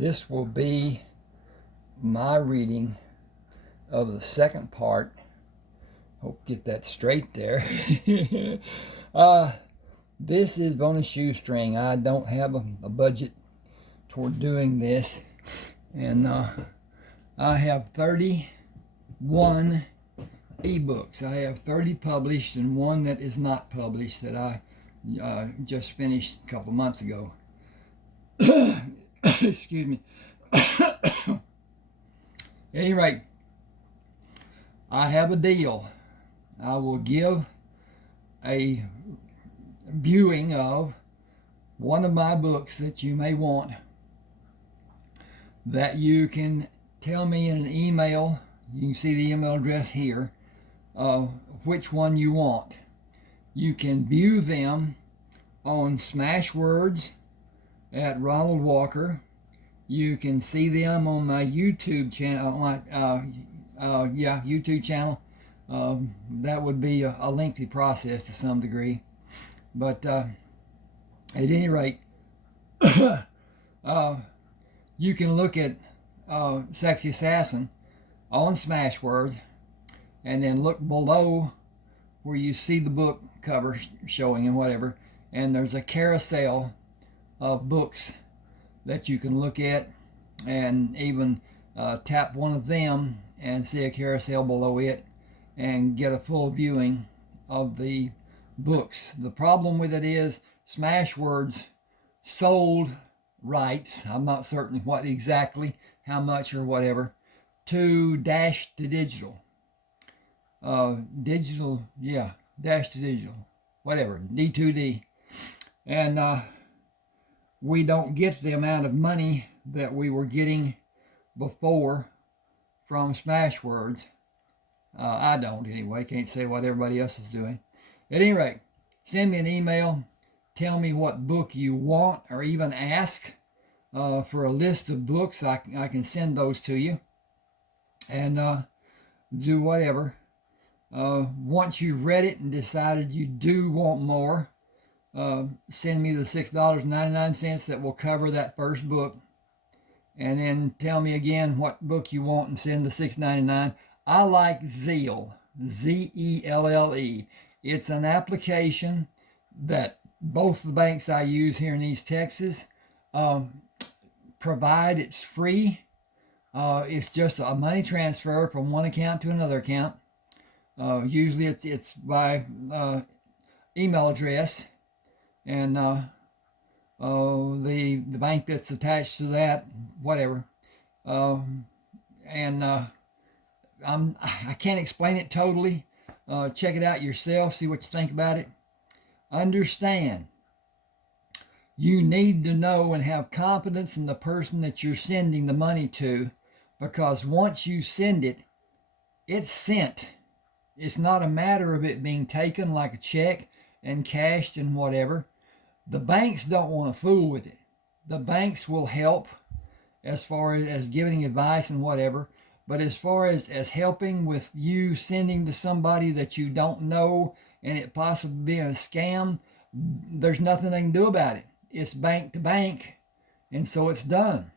This will be my reading of the second part. Hope get that straight there. This is bone and shoestring. I don't have a budget toward doing this, and I have 31 ebooks. I have 30 published and one that is not published that I just finished a couple of months ago. Excuse me. At any rate, I have a deal. I will give a viewing of one of my books that you may want, that you can tell me in an email. You can see the email address here, which one you want. You can view them on Smashwords at Ronald Walker. You can see them on my YouTube channel, YouTube channel. That would be a lengthy process to some degree, but at any rate, you can look at Sexy Assassin on Smashwords, and then look below where you see the book cover showing and whatever, and there's a carousel of books that you can look at, and even tap one of them and see a carousel below it and get a full viewing of the books. The problem with it is Smashwords sold rights, I'm not certain what exactly, how much or whatever, to Dash to Digital. Dash to Digital, whatever, D2D. And we don't get the amount of money that we were getting before from Smashwords. I don't anyway, can't say what everybody else is doing. At any rate, send me an email, tell me what book you want, or even ask for a list of books. I can send those to you, and do whatever. Once you've read it and decided you do want more, send me the $6.99 that will cover that first book, and then tell me again what book you want and send the $6.99. I like Zelle, Zelle. It's an application that both the banks I use here in East Texas provide. It's free. It's just a money transfer from one account to another account. Usually it's by email address, and the bank that's attached to that, whatever. I can't explain it totally. Check it out yourself, see what you think about it. Understand, you need to know and have confidence in the person that you're sending the money to, because once you send it, it's sent. It's not a matter of it being taken like a check and cashed and whatever. The banks don't want to fool with it. The banks will help as far as giving advice and whatever, but as far as helping with you sending to somebody that you don't know and it possibly being a scam, there's nothing they can do about it. It's bank to bank, and so it's done.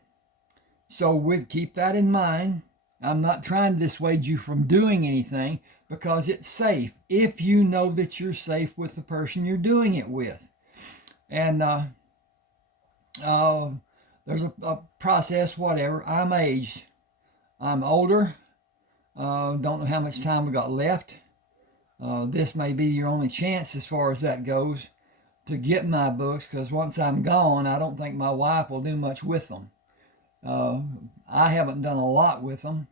So keep that in mind. I'm not trying to dissuade you from doing anything, because it's safe if you know that you're safe with the person you're doing it with. And there's a process, whatever. I'm aged. I'm older. Don't know how much time we got left. This may be your only chance as far as that goes to get my books, because once I'm gone, I don't think my wife will do much with them. I haven't done a lot with them,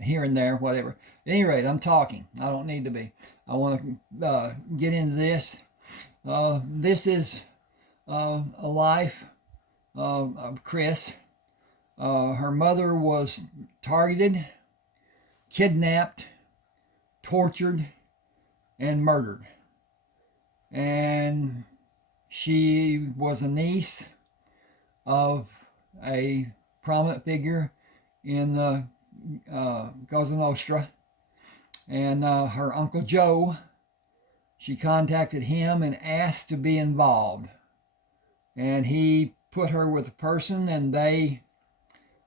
here and there, whatever. At any rate, I'm talking. I don't need to be. I want to get into this. This is a life of Chris. Her mother was targeted, kidnapped, tortured, and murdered. And she was a niece of a prominent figure in the Cosa Nostra. And her Uncle Joe, she contacted him and asked to be involved. And he put her with a person, and they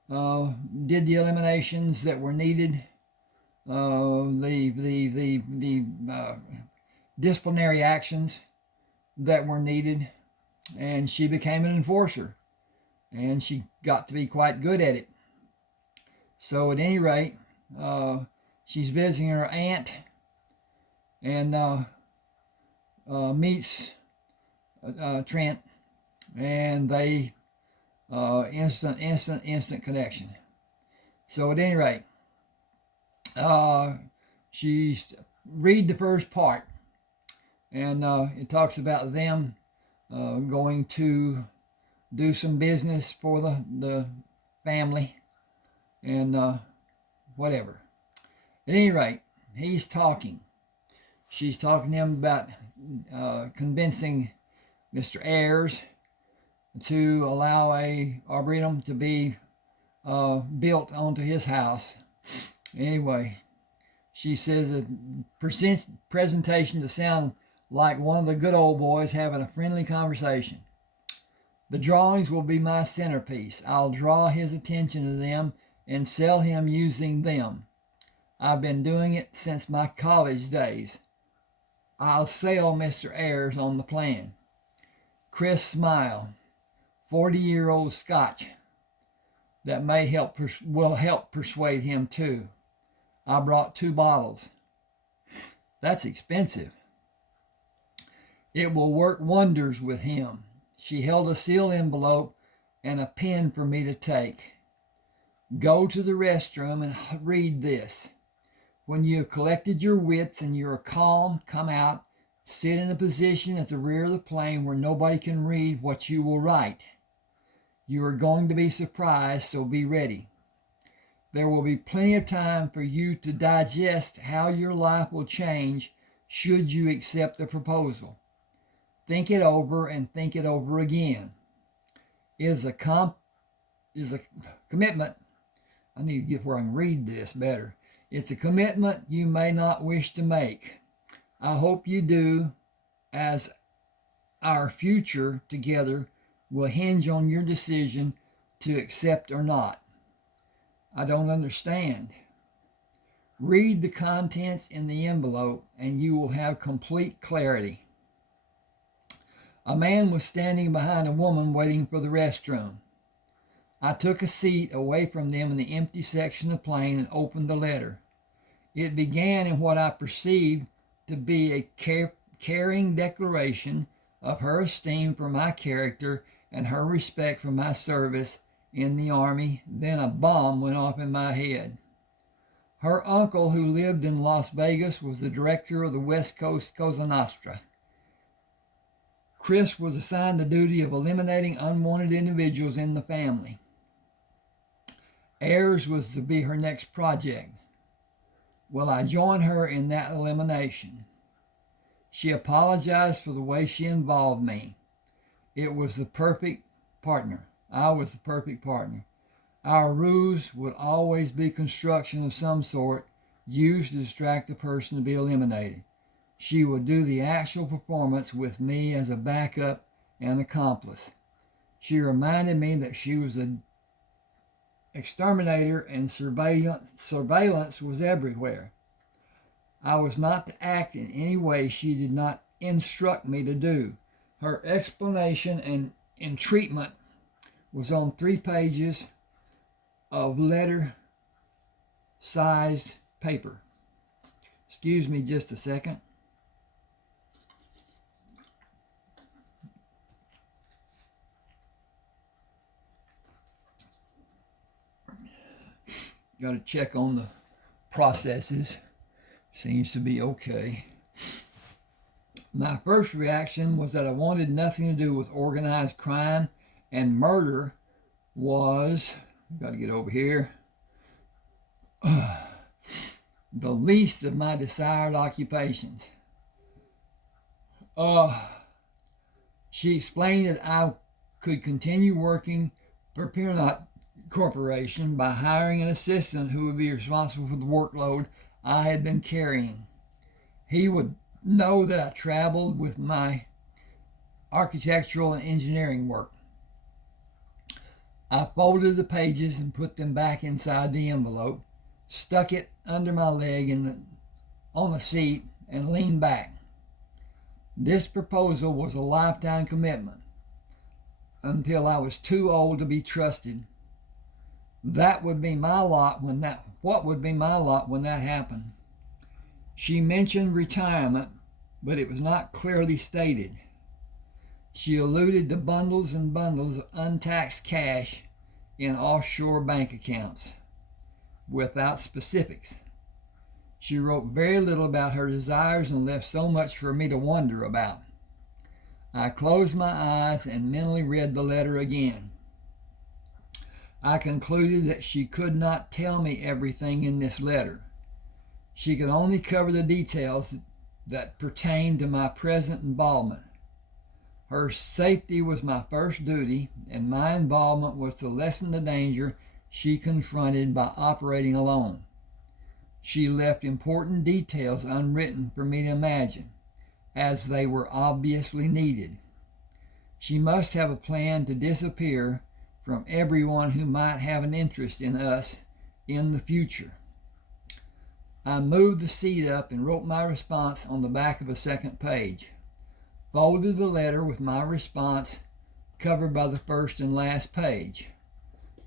did the eliminations that were needed, the disciplinary actions that were needed, and she became an enforcer, and she got to be quite good at it. So at any rate, she's visiting her aunt and meets Trent, and they instant connection. So at any rate, she's read the first part, and it talks about them going to do some business for the family and whatever. At any rate, he's talking. She's talking to him about convincing Mr. Ayers to allow a arboretum to be built onto his house. Anyway, she says it presents presentation to sound like one of the good old boys having a friendly conversation. The drawings will be my centerpiece. I'll draw his attention to them and sell him using them. I've been doing it since my college days. I'll sell Mr. Ayers on the plan. Chris smiled. 40-year-old Scotch. That will help persuade him too. I brought 2 bottles. That's expensive. It will work wonders with him. She held a sealed envelope and a pen for me to take. Go to the restroom and read this. When you have collected your wits and you are calm, come out, sit in a position at the rear of the plane where nobody can read what you will write. You are going to be surprised, so be ready. There will be plenty of time for you to digest how your life will change should you accept the proposal. Think it over and think it over again. It is a commitment. I need to get where I can read this better. It's a commitment you may not wish to make. I hope you do, as our future together will hinge on your decision to accept or not. I don't understand. Read the contents in the envelope and you will have complete clarity. A man was standing behind a woman waiting for the restroom. I took a seat away from them in the empty section of the plane and opened the letter. It began in what I perceived to be a caring declaration of her esteem for my character and her respect for my service in the Army. Then a bomb went off in my head. Her uncle, who lived in Las Vegas, was the director of the West Coast Cosa Nostra. Chris was assigned the duty of eliminating unwanted individuals in the family. Ayers was to be her next project. Will I join her in that elimination? She apologized for the way she involved me. It was the perfect partner. I was the perfect partner. Our ruse would always be construction of some sort, used to distract the person to be eliminated. She would do the actual performance with me as a backup and accomplice. She reminded me that she was an exterminator and surveillance was everywhere. I was not to act in any way she did not instruct me to do. Her explanation and entreatment was on 3 pages of letter-sized paper. Excuse me just a second. Got to check on the processes. Seems to be okay. My first reaction was that I wanted nothing to do with organized crime, and murder was, got to get over here, the least of my desired occupations. She explained that I could continue working for Pierrot Corporation by hiring an assistant who would be responsible for the workload I had been carrying. He would know that I traveled with my architectural and engineering work. I folded the pages and put them back inside the envelope, stuck it under my leg on the seat, and leaned back. This proposal was a lifetime commitment until I was too old to be trusted. What would be my lot when that happened? She mentioned retirement, but it was not clearly stated. She alluded to bundles and bundles of untaxed cash in offshore bank accounts, without specifics. She wrote very little about her desires and left so much for me to wonder about. I closed my eyes and mentally read the letter again. I concluded that she could not tell me everything in this letter. She could only cover the details that pertained to my present involvement. Her safety was my first duty, and my involvement was to lessen the danger she confronted by operating alone. She left important details unwritten for me to imagine, as they were obviously needed. She must have a plan to disappear from everyone who might have an interest in us in the future. I moved the seat up and wrote my response on the back of a second page, folded the letter with my response covered by the first and last page.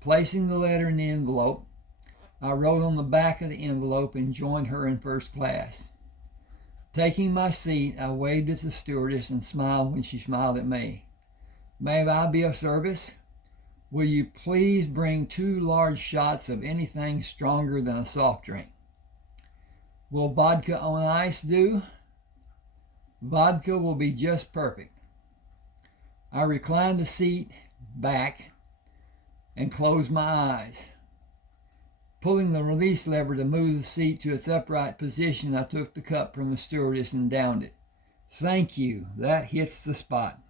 Placing the letter in the envelope, I wrote on the back of the envelope and joined her in first class. Taking my seat, I waved at the stewardess and smiled when she smiled at me. "May I be of service? Will you please bring 2 large shots of anything stronger than a soft drink? Will vodka on ice do?" "Vodka will be just perfect." I reclined the seat back and closed my eyes. Pulling the release lever to move the seat to its upright position, I took the cup from the stewardess and downed it. "Thank you. That hits the spot."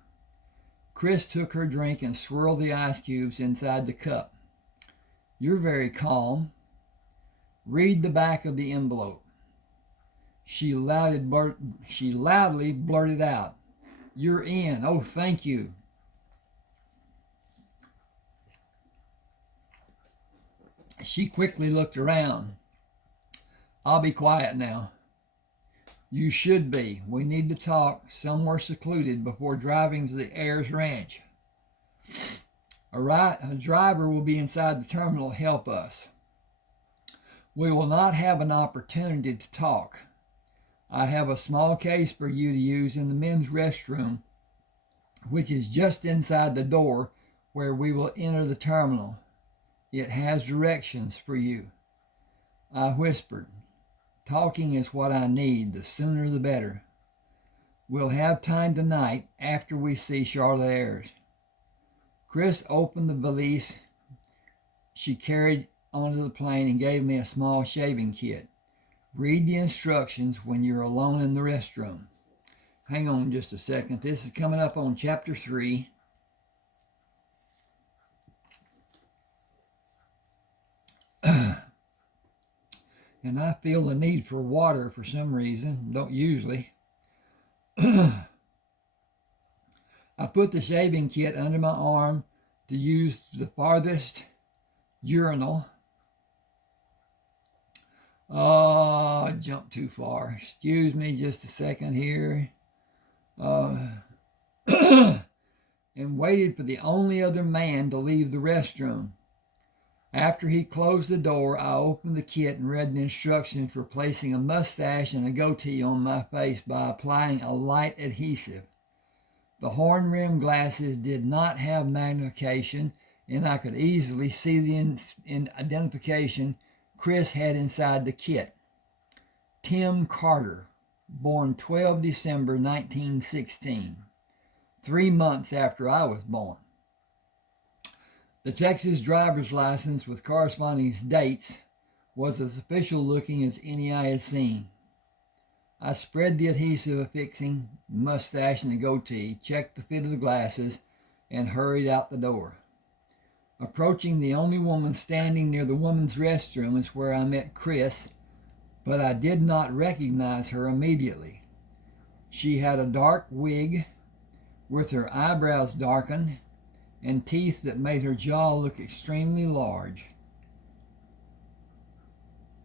Chris took her drink and swirled the ice cubes inside the cup. "You're very calm. Read the back of the envelope." She loudly blurted out, "You're in. Oh, thank you." She quickly looked around. "I'll be quiet now." "You should be. We need to talk somewhere secluded before driving to the Ayers Ranch. A driver will be inside the terminal to help us. We will not have an opportunity to talk. I have a small case for you to use in the men's restroom, which is just inside the door where we will enter the terminal. It has directions for you." I whispered, "Talking is what I need. The sooner the better. We'll have time tonight after we see Charlotte Ayers." Chris opened the valise she carried onto the plane and gave me a small shaving kit. "Read the instructions when you're alone in the restroom." Hang on just a second. This is coming up on chapter 3. And I feel the need for water for some reason. Don't usually. I put the shaving kit under my arm to use the farthest urinal. I jumped too far. Excuse me just a second here. And waited for the only other man to leave the restroom. After he closed the door, I opened the kit and read the instructions for placing a mustache and a goatee on my face by applying a light adhesive. The horn-rimmed glasses did not have magnification, and I could easily see the identification Chris had inside the kit. Tim Carter, born 12 December 1916, 3 months after I was born. The Texas driver's license with corresponding dates was as official looking as any I had seen. I spread the adhesive affixing the mustache and the goatee, checked the fit of the glasses, and hurried out the door. Approaching the only woman standing near the women's restroom is where I met Chris, but I did not recognize her immediately. She had a dark wig with her eyebrows darkened and teeth that made her jaw look extremely large.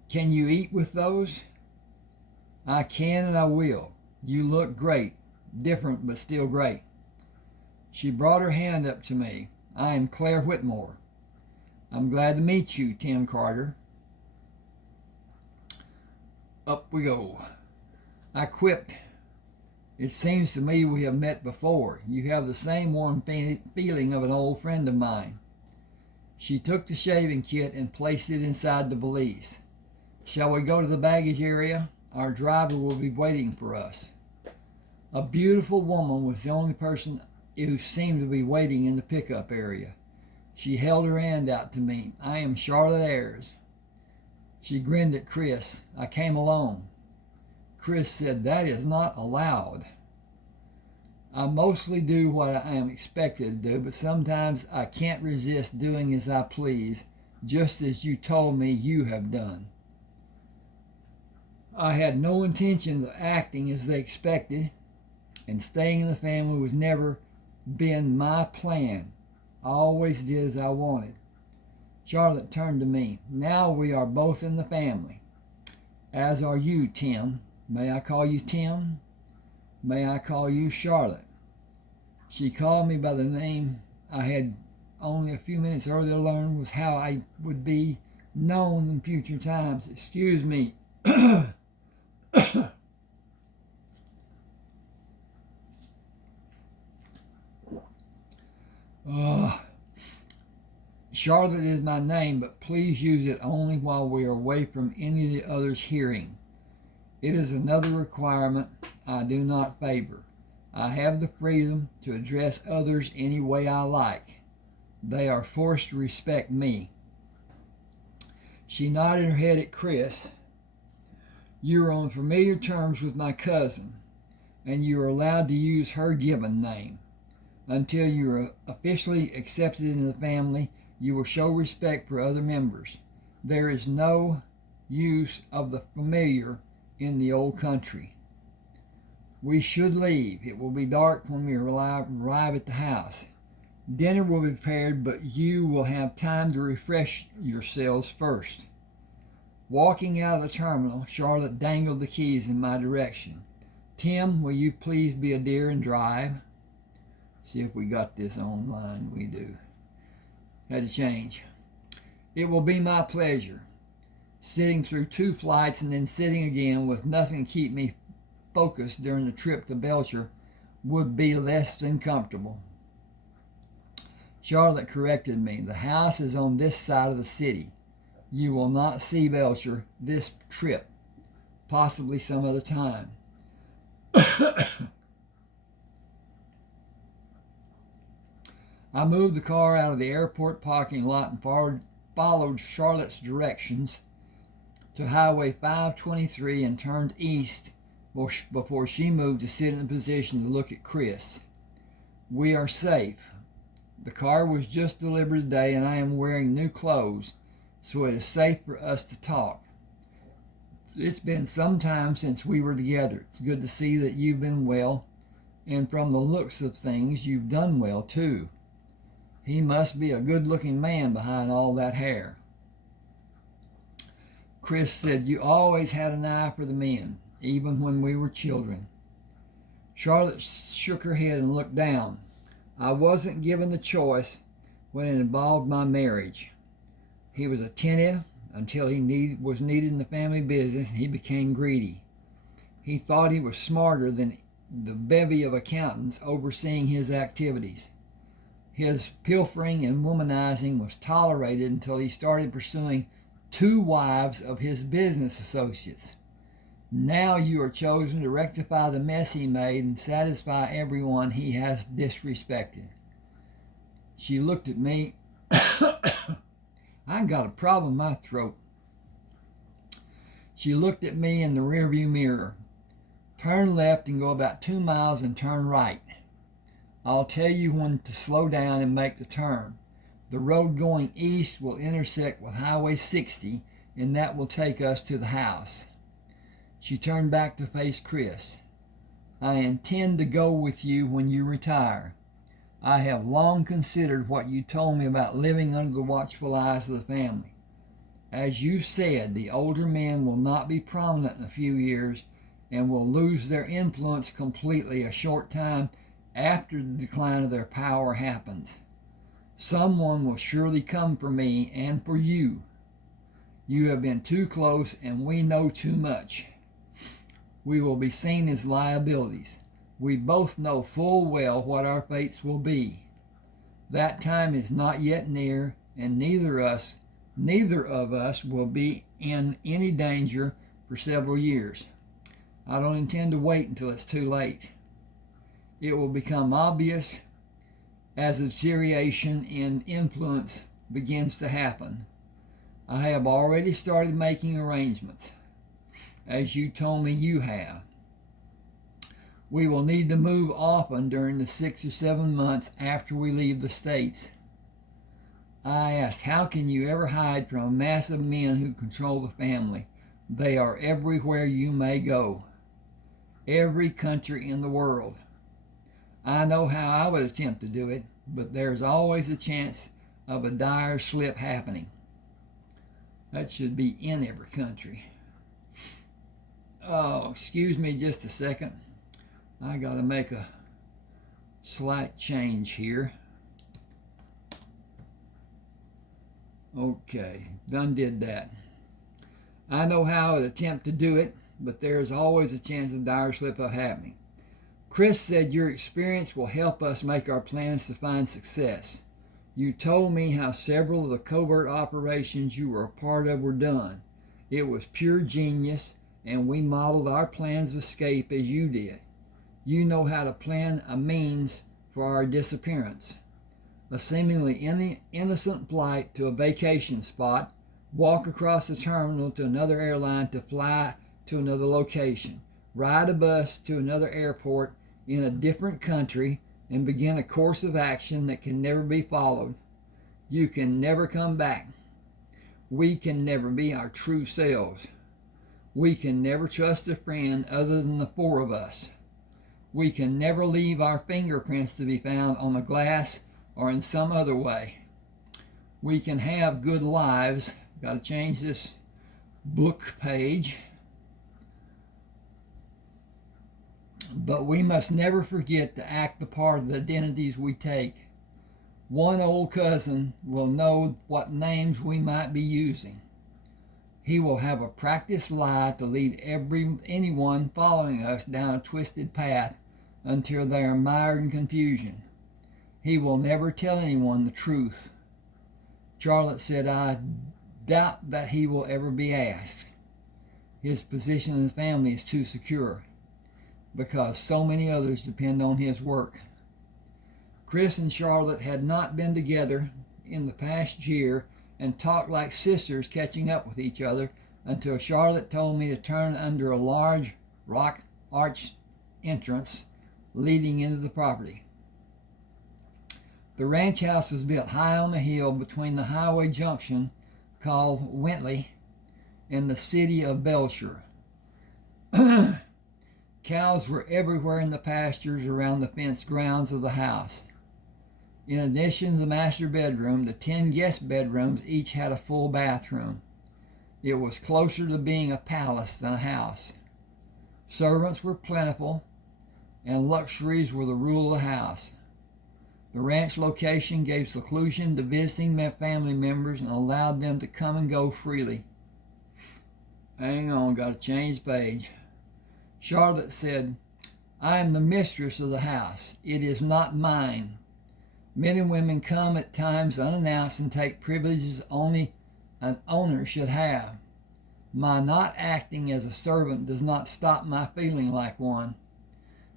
Can you eat with those? I can and I will. You look great. Different, but still great. She brought her hand up to me. I am Claire Whitmore. I'm glad to meet you, Tim Carter. Up we go. I quipped, it seems to me we have met before. You have the same warm feeling of an old friend of mine. She took the shaving kit and placed it inside the valise. Shall we go to the baggage area? Our driver will be waiting for us. A beautiful woman was the only person who seemed to be waiting in the pickup area. She held her hand out to me. I am Charlotte Ayers. She grinned at Chris. I came alone. Chris said, that is not allowed. I mostly do what I am expected to do, but sometimes I can't resist doing as I please, just as you told me you have done. I had no intention of acting as they expected, and staying in the family was never been my plan. I always did as I wanted. Charlotte turned to me. Now we are both in the family. As are you, Tim. May I call you Tim? May I call you Charlotte? She called me by the name I had only a few minutes earlier learned was how I would be known in future times. Excuse me. Charlotte is my name, but please use it only while we are away from any of the others' hearing. It is another requirement I do not favor. I have the freedom to address others any way I like. They are forced to respect me. She nodded her head at Chris. You are on familiar terms with my cousin, and you are allowed to use her given name. Until you are officially accepted in the family, you will show respect for other members. There is no use of the familiar in the old country. We should leave. It will be dark when we arrive at the house. Dinner will be prepared, but you will have time to refresh yourselves first. Walking out of the terminal, Charlotte dangled the keys in my direction. Tim, will you please be a dear and drive? See if we got this online. We do. Had to change. It will be my pleasure. Sitting through 2 flights and then sitting again with nothing to keep me focused during the trip to Belcher would be less than comfortable. Charlotte corrected me. The house is on this side of the city. You will not see Belcher this trip, possibly some other time. I moved the car out of the airport parking lot and followed Charlotte's directions to Highway 523 and turned east before she moved to sit in a position to look at Chris. We are safe. The car was just delivered today and I am wearing new clothes, so it is safe for us to talk. It's been some time since we were together. It's good to see that you've been well, and from the looks of things, you've done well too. He must be a good-looking man behind all that hair. Chris said, you always had an eye for the men, even when we were children. Charlotte shook her head and looked down. I wasn't given the choice when it involved my marriage. He was attentive until he was needed in the family business, and he became greedy. He thought he was smarter than the bevy of accountants overseeing his activities. His pilfering and womanizing was tolerated until he started pursuing 2 wives of his business associates. Now you are chosen to rectify the mess he made and satisfy everyone he has disrespected. She looked at me. I got a problem in my throat. She looked at me in the rearview mirror. Turn left and go about 2 miles and turn right. I'll tell you when to slow down and make the turn. The road going east will intersect with Highway 60, and that will take us to the house. She turned back to face Chris. I intend to go with you when you retire. I have long considered what you told me about living under the watchful eyes of the family. As you said, the older men will not be prominent in a few years and will lose their influence completely a short time after the decline of their power happens. Someone will surely come for me and for you. You have been too close and we know too much. We will be seen as liabilities. We both know full well what our fates will be. That time is not yet near, and neither of us will be in any danger for several years. I don't intend to wait until it's too late. It will become obvious as a deterioration in influence begins to happen. I have already started making arrangements, as you told me you have. We will need to move often during the 6 or 7 months after we leave the States. I asked, how can you ever hide from a mass of men who control the family? They are everywhere you may go. Every country in the world. I know how I would attempt to do it, but there's always a chance of a dire slip happening. That should be in every country. Oh, excuse me just a second. I got to make a slight change here. Okay, done did that. I know how I would attempt to do it, but there's always a chance of dire slip of happening. Chris said your experience will help us make our plans to find success. You told me how several of the covert operations you were a part of were done. It was pure genius, and we modeled our plans of escape as you did. You know how to plan a means for our disappearance. A seemingly innocent flight to a vacation spot, walk across the terminal to another airline to fly to another location, ride a bus to another airport in a different country, and begin a course of action that can never be followed. You can never come back. We can never be our true selves. We can never trust a friend other than the four of us. We can never leave our fingerprints to be found on the glass or in some other way. We can have good lives. Got to change this book page. But we must never forget to act the part of the identities we take. One old cousin will know what names we might be using. He will have a practiced lie to lead anyone following us down a twisted path until they are mired in confusion. He will never tell anyone the truth. Charlotte said, I doubt that he will ever be asked. His position in the family is too secure because so many others depend on his work. Chris and Charlotte had not been together in the past year and talked like sisters catching up with each other until Charlotte told me to turn under a large rock arch entrance leading into the property. The ranch house was built high on the hill between the highway junction called Wintley and the city of Belshire. Cows were everywhere in the pastures around the fenced grounds of the house. In addition to the master bedroom, the 10 guest bedrooms each had a full bathroom. It was closer to being a palace than a house. Servants were plentiful, and luxuries were the rule of the house. The ranch location gave seclusion to visiting family members and allowed them to come and go freely. Hang on, got to change page. Charlotte said, I am the mistress of the house. It is not mine. Men and women come at times unannounced and take privileges only an owner should have. My not acting as a servant does not stop my feeling like one.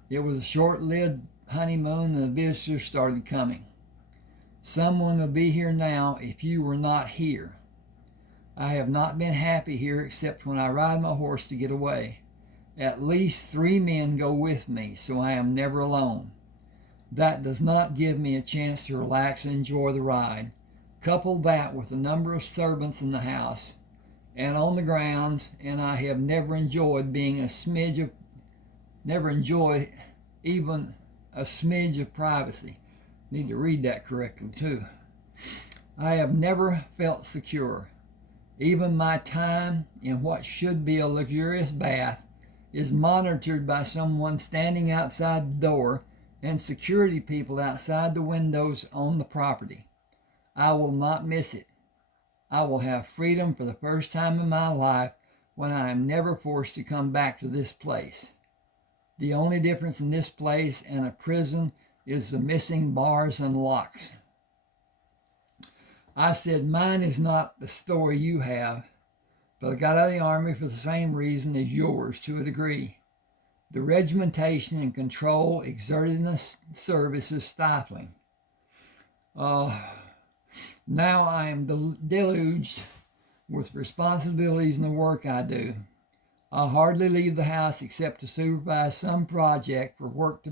It was a short-lived honeymoon and the visitors started coming. Someone will be here now if you were not here. I have not been happy here except when I ride my horse to get away. At least 3 men go with me, so I am never alone. That does not give me a chance to relax and enjoy the ride. Couple that with the number of servants in the house and on the grounds, and I have never enjoyed even a smidge of privacy. Need to read that correctly too. I have never felt secure. Even my time in what should be a luxurious bath is monitored by someone standing outside the door and security people outside the windows on the property. I will not miss it. I will have freedom for the first time in my life when I am never forced to come back to this place. The only difference in this place and a prison is the missing bars and locks. I said, mine is not the story you have, but I got out of the Army for the same reason as yours to a degree. The regimentation and control exerted in the service is stifling. Now I am deluged with responsibilities in the work I do. I hardly leave the house except to supervise some project for work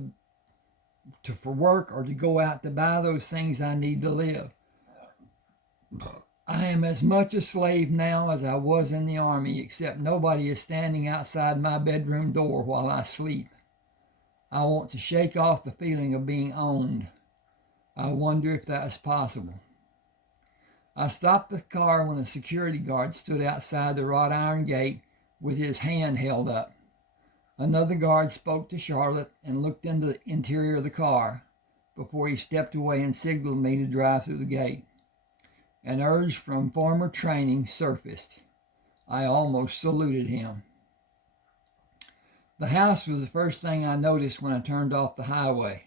or to go out to buy those things I need to live. I am as much a slave now as I was in the Army, except nobody is standing outside my bedroom door while I sleep. I want to shake off the feeling of being owned. I wonder if that is possible. I stopped the car when a security guard stood outside the wrought iron gate with his hand held up. Another guard spoke to Charlotte and looked into the interior of the car before he stepped away and signaled me to drive through the gate. An urge from former training surfaced. I almost saluted him. The house was the first thing I noticed when I turned off the highway.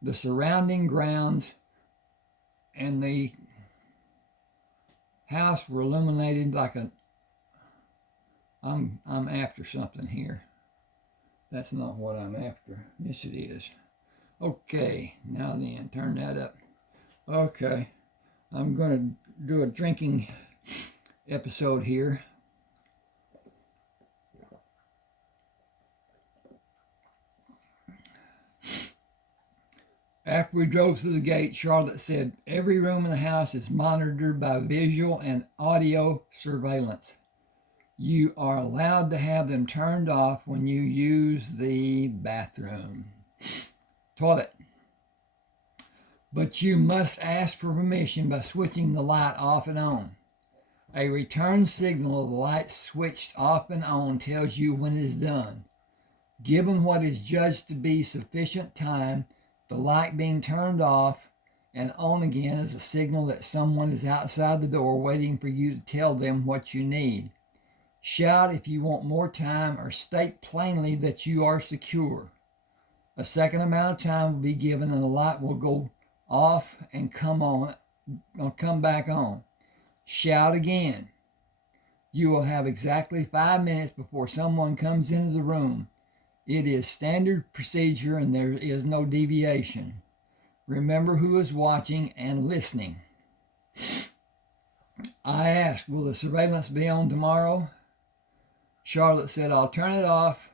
The surrounding grounds and the house were illuminated like a... I'm after something here. That's not what I'm after. Yes, it is. Okay, now then, turn that up. Okay, I'm going to do a drinking episode here. After we drove through the gate, Charlotte said, every room in the house is monitored by visual and audio surveillance. You are allowed to have them turned off when you use the bathroom. Toilet. But you must ask for permission by switching the light off and on. A return signal of the light switched off and on tells you when it is done. Given what is judged to be sufficient time, the light being turned off and on again is a signal that someone is outside the door waiting for you to tell them what you need. Shout if you want more time or state plainly that you are secure. A second amount of time will be given and the light will go off and come back on. Shout again. You will have exactly 5 minutes before someone comes into the room. It is standard procedure and there is no deviation. Remember who is watching and listening. I asked, will the surveillance be on tomorrow? Charlotte said, I'll turn it off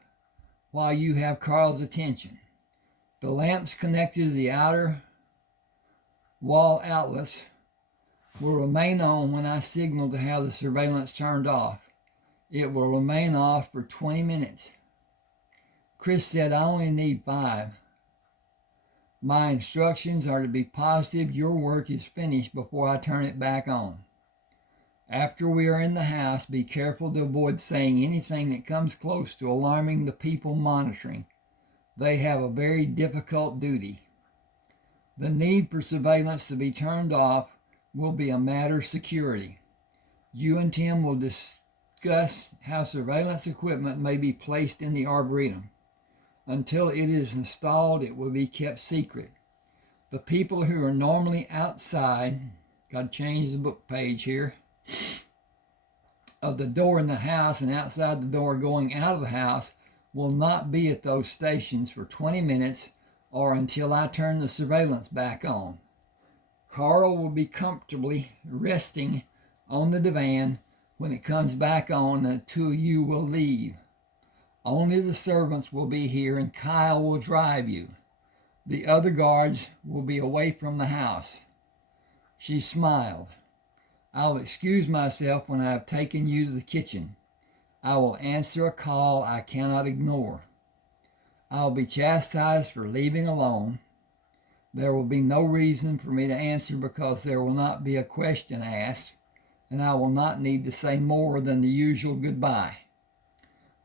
while you have Carl's attention. The lamps connected to the outer wall outlets will remain on when I signal to have the surveillance turned off. It will remain off for 20 minutes. Chris said, I only need 5. My instructions are to be positive your work is finished before I turn it back on. After we are in the house, be careful to avoid saying anything that comes close to alarming the people monitoring. They have a very difficult duty. The need for surveillance to be turned off will be a matter of security. You and Tim will discuss how surveillance equipment may be placed in the Arboretum. Until it is installed, it will be kept secret. The people who are normally outside, got to change the book page here, of the door in the house and outside the door going out of the house will not be at those stations for 20 minutes or until I turn the surveillance back on. Carl will be comfortably resting on the divan when it comes back on and the two of you will leave. Only the servants will be here and Kyle will drive you. The other guards will be away from the house. She smiled. I'll excuse myself when I have taken you to the kitchen. I will answer a call I cannot ignore. I'll be chastised for leaving alone. There will be no reason for me to answer because there will not be a question asked, and I will not need to say more than the usual goodbye.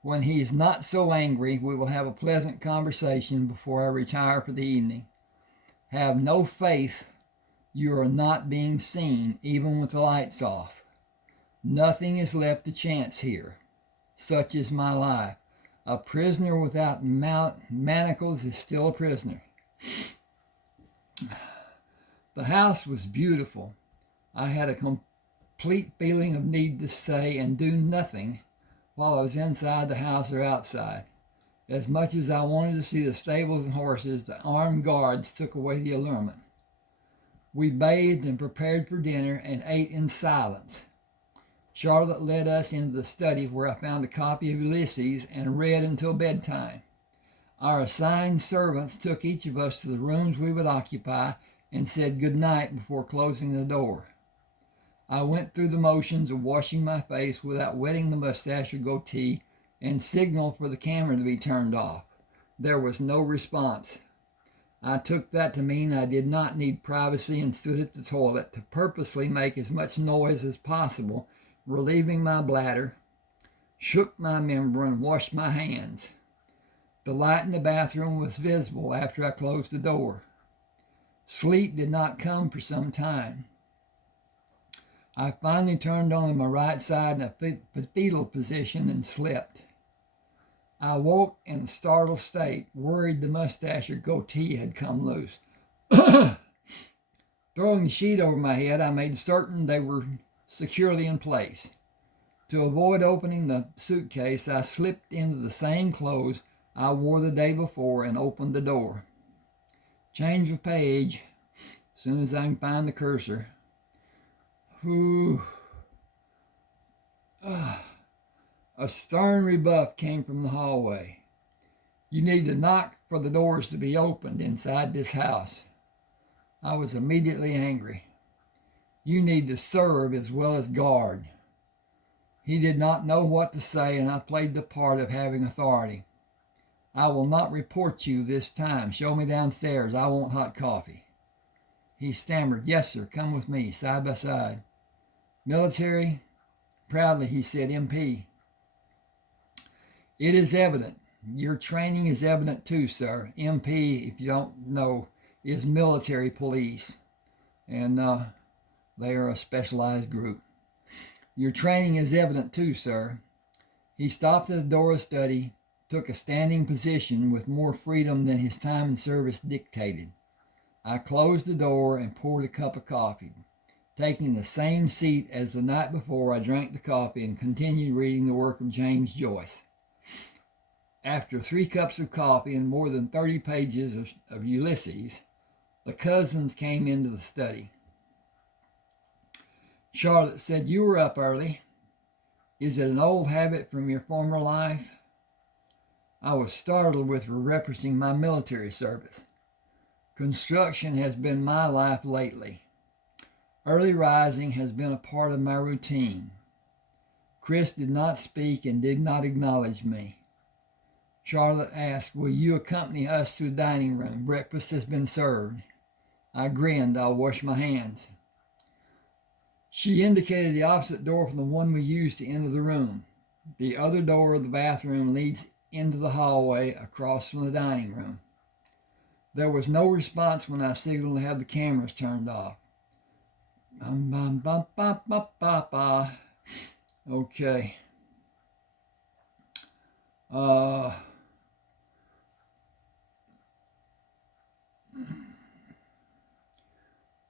When he is not so angry, we will have a pleasant conversation before I retire for the evening. Have no faith you are not being seen, even with the lights off. Nothing is left to chance here. Such is my life. A prisoner without manacles is still a prisoner. The house was beautiful. I had a complete feeling of need to say and do nothing while I was inside the house or outside. As much as I wanted to see the stables and horses, the armed guards took away the allurement. We bathed and prepared for dinner and ate in silence. Charlotte led us into the study where I found a copy of Ulysses and read until bedtime. Our assigned servants took each of us to the rooms we would occupy and said good night before closing the door. I went through the motions of washing my face without wetting the mustache or goatee and signaled for the camera to be turned off. There was no response. I took that to mean I did not need privacy and stood at the toilet to purposely make as much noise as possible, relieving my bladder, shook my member, and washed my hands. The light in the bathroom was visible after I closed the door. Sleep did not come for some time. I finally turned on my right side in a fetal position and slept. I woke in a startled state, worried the mustache or goatee had come loose. Throwing the sheet over my head, I made certain they were securely in place. To avoid opening the suitcase, I slipped into the same clothes I wore the day before and opened the door. Change of page, as soon as I can find the cursor. A stern rebuff came from the hallway. You need to knock for the doors to be opened inside this house. I was immediately angry. You need to serve as well as guard. He did not know what to say, and I played the part of having authority. I will not report you this time. Show me downstairs. I want hot coffee. He stammered, yes, sir, come with me, side by side. Military? Proudly, he said, MP. It is evident. Your training is evident too, sir. MP, if you don't know, is military police. And they are a specialized group. Your training is evident too, sir. He stopped at the door of the study, took a standing position with more freedom than his time in service dictated. I closed the door and poured a cup of coffee. Taking the same seat as the night before, I drank the coffee and continued reading the work of James Joyce. After 3 cups of coffee and more than 30 pages of Ulysses, the cousins came into the study. Charlotte said, you were up early. Is it an old habit from your former life? I was startled with her referencing my military service. Construction has been my life lately. Early rising has been a part of my routine. Chris did not speak and did not acknowledge me. Charlotte asked, will you accompany us to the dining room? Breakfast has been served. I grinned. I'll wash my hands. She indicated the opposite door from the one we used to enter the room. The other door of the bathroom leads into the hallway across from the dining room. There was no response when I signaled to have the cameras turned off. Okay.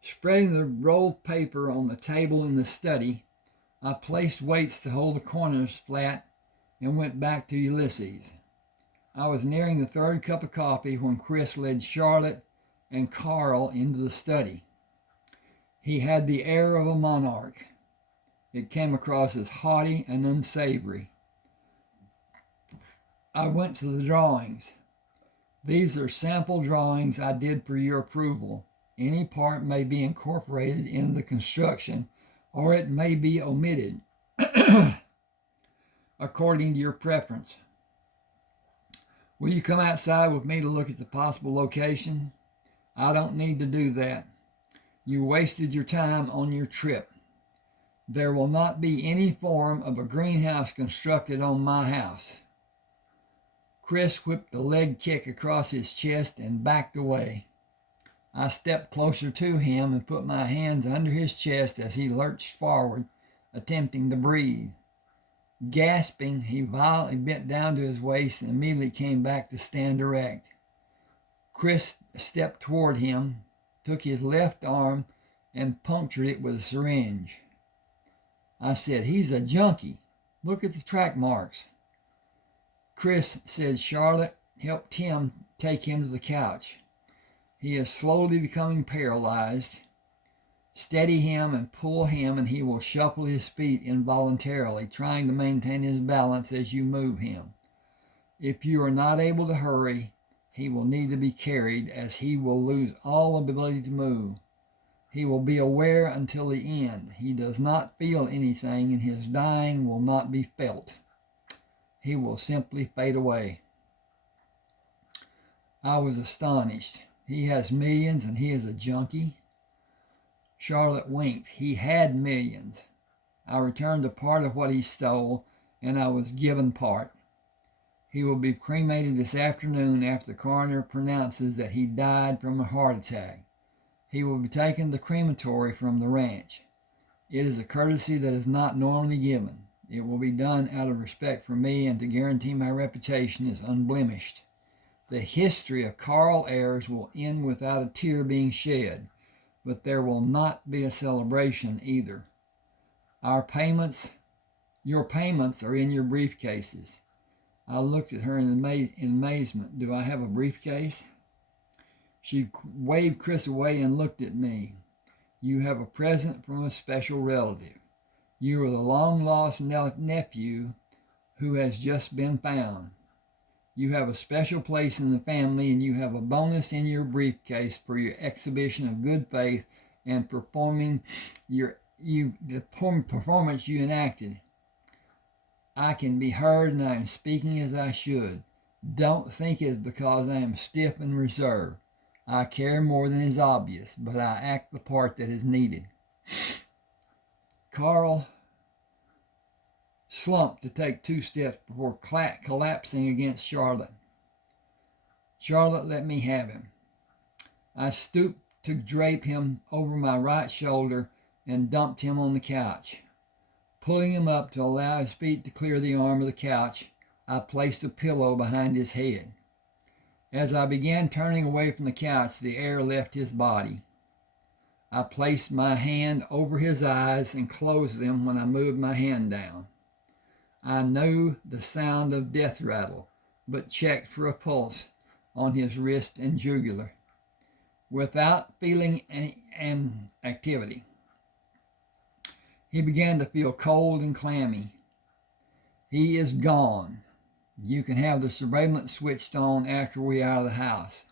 Spreading the rolled paper on the table in the study, I placed weights to hold the corners flat and went back to Ulysses. I was nearing the 3rd cup of coffee when Chris led Charlotte and Carl into the study. He had the air of a monarch. It came across as haughty and unsavory. I went to the drawings. These are sample drawings I did for your approval. Any part may be incorporated into the construction, or it may be omitted, according to your preference. Will you come outside with me to look at the possible location? I don't need to do that. You wasted your time on your trip. There will not be any form of a greenhouse constructed on my house. Chris whipped a leg kick across his chest and backed away. I stepped closer to him and put my hands under his chest as he lurched forward, attempting to breathe. Gasping, he violently bent down to his waist and immediately came back to stand erect. Chris stepped toward him, took his left arm, and punctured it with a syringe. I said, "He's a junkie. Look at the track marks." Chris said Charlotte helped Tim take him to the couch. He is slowly becoming paralyzed. Steady him and pull him, and he will shuffle his feet involuntarily, trying to maintain his balance as you move him. If you are not able to hurry, he will need to be carried, as he will lose all ability to move. He will be aware until the end. He does not feel anything, and his dying will not be felt. He will simply fade away. I was astonished. He has millions and he is a junkie? Charlotte winked. He had millions. I returned a part of what he stole, and I was given part. He will be cremated this afternoon after the coroner pronounces that he died from a heart attack. He will be taken to the crematory from the ranch. It is a courtesy that is not normally given. It will be done out of respect for me and to guarantee my reputation is unblemished. The history of Carl Ayers will end without a tear being shed, but there will not be a celebration either. Your payments are in your briefcases. I looked at her in amazement. Do I have a briefcase? She waved Chris away and looked at me. You have a present from a special relative. You are the long-lost nephew who has just been found. You have a special place in the family, and you have a bonus in your briefcase for your exhibition of good faith and performance you enacted. I can be heard, and I am speaking as I should. Don't think it is because I am stiff and reserved. I care more than is obvious, but I act the part that is needed. Carl slumped to take 2 steps before collapsing against Charlotte. Charlotte let me have him. I stooped to drape him over my right shoulder and dumped him on the couch. Pulling him up to allow his feet to clear the arm of the couch, I placed a pillow behind his head. As I began turning away from the couch, the air left his body. I placed my hand over his eyes and closed them when I moved my hand down. I knew the sound of death rattle, but checked for a pulse on his wrist and jugular. Without feeling an activity, he began to feel cold and clammy. He is gone. You can have the surveillance switched on after we are out of the house.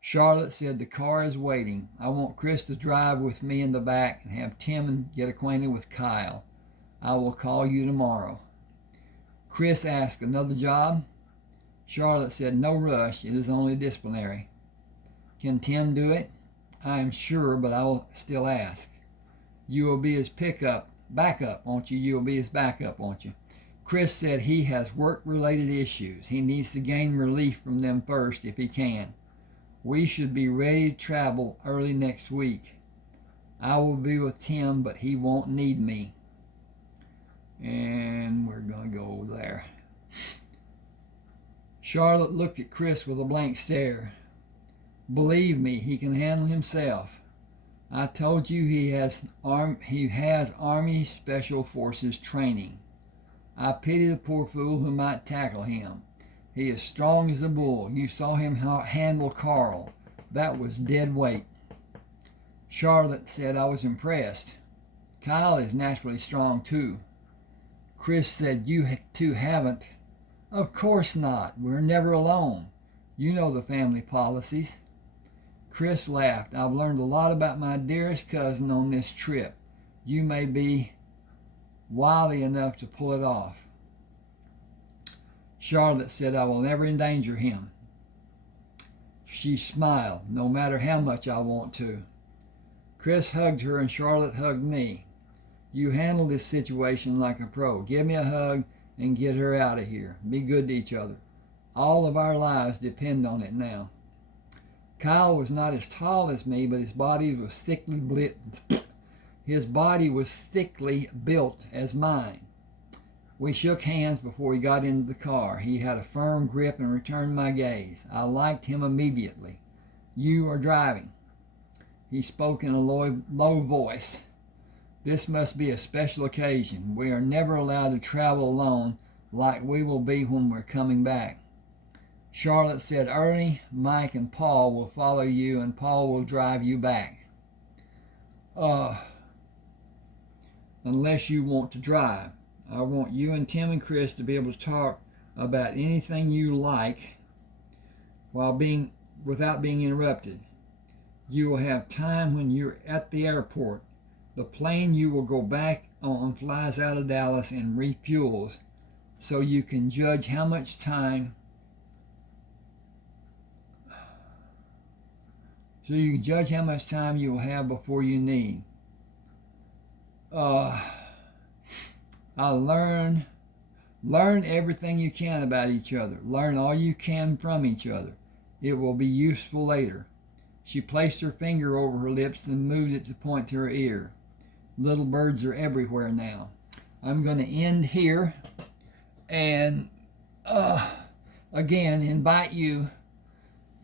Charlotte said the car is waiting. I want Chris to drive with me in the back and have Tim get acquainted with Kyle. I will call you tomorrow. Chris asked, another job? Charlotte said, no rush. It is only disciplinary. Can Tim do it? I am sure, but I will still ask. You will be his backup, won't you? You will be his backup, won't you? Chris said he has work-related issues. He needs to gain relief from them first if he can. We should be ready to travel early next week. I will be with Tim, but he won't need me. And we're going to go over there. Charlotte looked at Chris with a blank stare. Believe me, he can handle himself. I told you he has Army Special Forces training. I pity the poor fool who might tackle him. He is strong as a bull. You saw him handle Carl. That was dead weight. Charlotte said, I was impressed. Kyle is naturally strong too. Chris said, you two haven't. Of course not. We're never alone. You know the family policies. Chris laughed. I've learned a lot about my dearest cousin on this trip. You may be wily enough to pull it off. Charlotte said, I will never endanger him. She smiled. No matter how much I want to. Chris hugged her and Charlotte hugged me. You handle this situation like a pro. Give me a hug and get her out of here. Be good to each other. All of our lives depend on it now. Kyle was not as tall as me, but his body was thickly built as mine. We shook hands before he got into the car. He had a firm grip and returned my gaze. I liked him immediately. You are driving. He spoke in a low voice. This must be a special occasion. We are never allowed to travel alone like we will be when we're coming back. Charlotte said, Ernie, Mike, and Paul will follow you, and Paul will drive you back. Unless you want to drive. I want you and Tim and Chris to be able to talk about anything you like without being interrupted. You will have time when you're at the airport. The plane you will go back on flies out of Dallas and refuels, so you can judge how much time you will have before you need. Learn everything you can about each other. Learn all you can from each other. It will be useful later. She placed her finger over her lips and moved it to point to her ear. Little birds are everywhere now. I'm going to end here and again invite you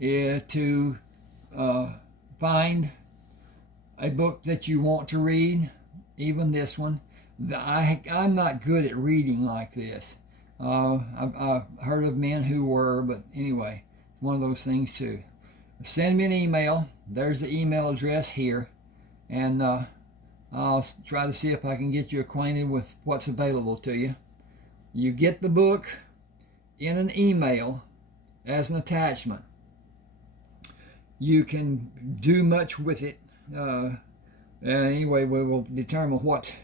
to find a book that you want to read, even this one. I'm not good at reading like this. I've heard of men who were, but anyway, it's one of those things too. Send me an email. There's the email address here, and I'll try to see if I can get you acquainted with what's available to you. You get the book in an email as an attachment. You can do much with it. Anyway, we will determine what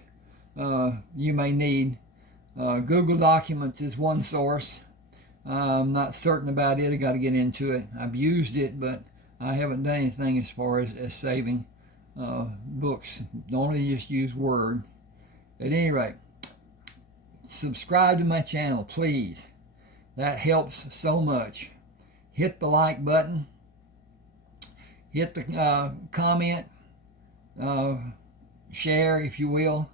you may need. Google Documents is one source. I'm not certain about it. I got to get into it. I've used it, but I haven't done anything as far as saving books. Normally just use Word. At any rate, subscribe to my channel, please. That helps so much. Hit the like button. Hit the comment. Share, if you will.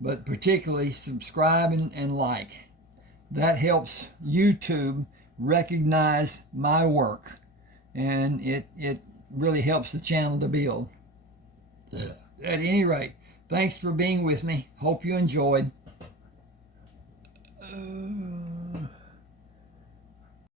But particularly subscribe and like. That helps YouTube recognize my work. And it really helps the channel to build. At any rate, thanks for being with me. Hope you enjoyed.